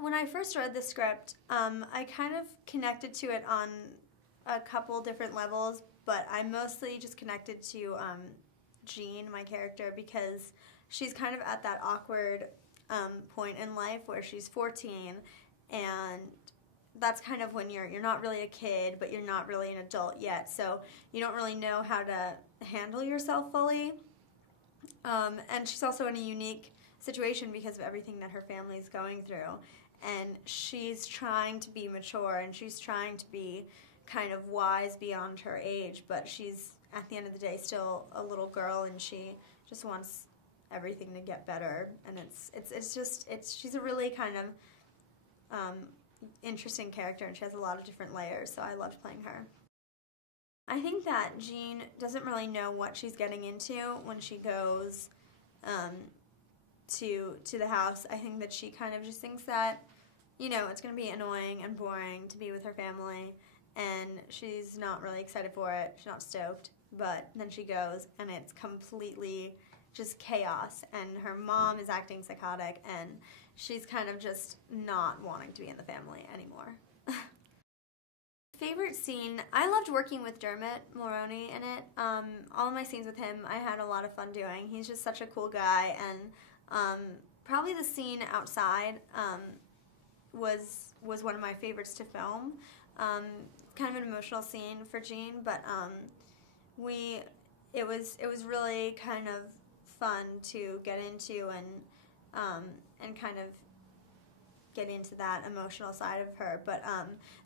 When I first read the script, I kind of connected to it on a couple different levels, but I mostly just connected to Jean, my character, because she's kind of at that awkward point in life where she's 14, and that's kind of when you're not really a kid, but you're not really an adult yet, so you don't really know how to handle yourself fully. And she's also in a unique situation because of everything that her family's going through. And she's trying to be mature, and she's trying to be kind of wise beyond her age, but she's, at the end of the day, still a little girl, and she just wants everything to get better. And she's a really kind of interesting character, and she has a lot of different layers, so I loved playing her. I think that Jean doesn't really know what she's getting into when she goes to the house. I think that she kind of just thinks that, it's going to be annoying and boring to be with her family, and she's not really excited for it. She's not stoked, but then she goes, and it's completely just chaos, and her mom is acting psychotic, and she's kind of just not wanting to be in the family anymore. Favorite scene, I loved working with Dermot Mulroney in it. All of my scenes with him I had a lot of fun doing. He's just such a cool guy, and probably the scene outside was one of my favorites to film. Kind of an emotional scene for Jean, but it was really kind of fun to get into and kind of get into that emotional side of her, but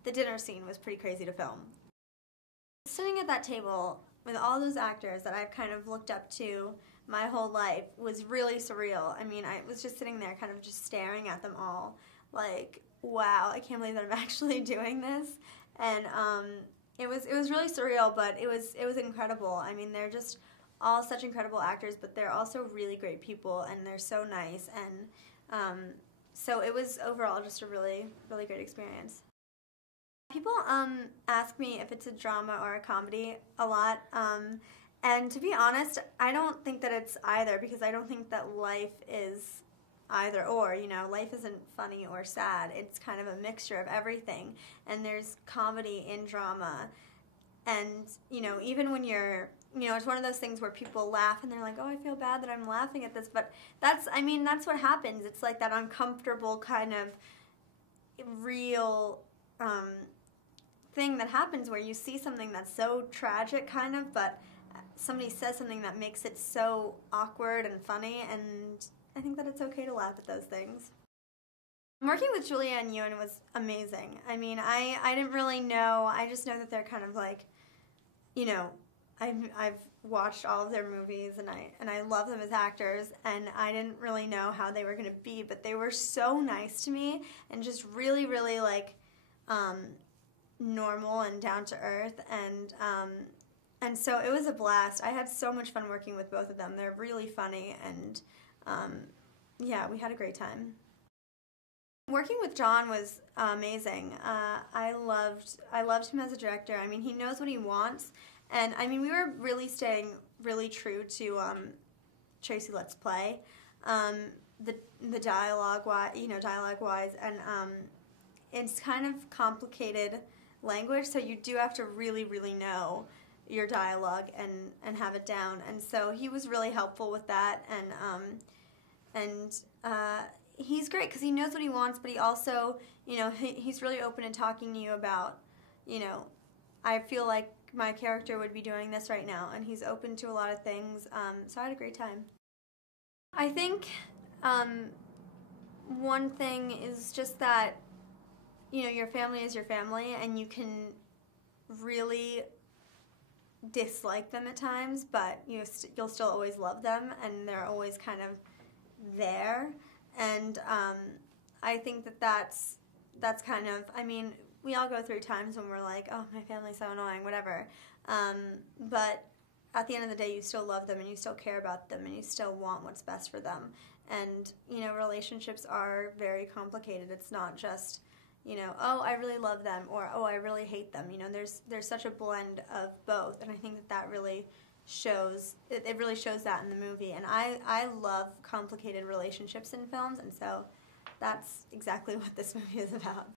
the dinner scene was pretty crazy to film. Sitting at that table with all those actors that I've kind of looked up to my whole life was really surreal. I mean, I was just sitting there kind of just staring at them all like, wow, I can't believe that I'm actually doing this. And it was really surreal, but it was incredible. I mean, they're just all such incredible actors, but they're also really great people, and they're so nice, and so it was overall just a really, really great experience. People ask me if it's a drama or a comedy a lot, and to be honest, I don't think that it's either, because I don't think that life is either or. Life isn't funny or sad. It's kind of a mixture of everything, and there's comedy in drama, and even when you're it's one of those things where people laugh and they're like, oh, I feel bad that I'm laughing at this, but that's what happens. It's like that uncomfortable kind of real thing that happens where you see something that's so tragic kind of, but somebody says something that makes it so awkward and funny, and I think that it's okay to laugh at those things. Working with Julia and Ewan was amazing. I mean, I didn't really know. I just know that they're kind of like, I've watched all of their movies, and I love them as actors, and I didn't really know how they were going to be, but they were so nice to me and just really, really like normal and down to earth, and so it was a blast. I had so much fun working with both of them. They're really funny, and yeah, we had a great time. Working with John was amazing. I loved him as a director. I mean, he knows what he wants. And I mean, we were really staying really true to Tracy Let's Play, the dialogue wise, and it's kind of complicated language, so you do have to really, really know your dialogue and have it down. And so he was really helpful with that, and he's great because he knows what he wants, but he also, he's really open to talking to you about, I feel like my character would be doing this right now, and he's open to a lot of things, so I had a great time. I think one thing is just that, your family is your family, and you can really dislike them at times, but you'll still always love them, and they're always kind of there, and I think that's kind of, I mean, we all go through times when we're like, oh, my family's so annoying, whatever. But at the end of the day, you still love them, and you still care about them, and you still want what's best for them. And, relationships are very complicated. It's not just, oh, I really love them, or, oh, I really hate them. There's such a blend of both, and I think that really shows, it really shows that in the movie. And I love complicated relationships in films, and so that's exactly what this movie is about.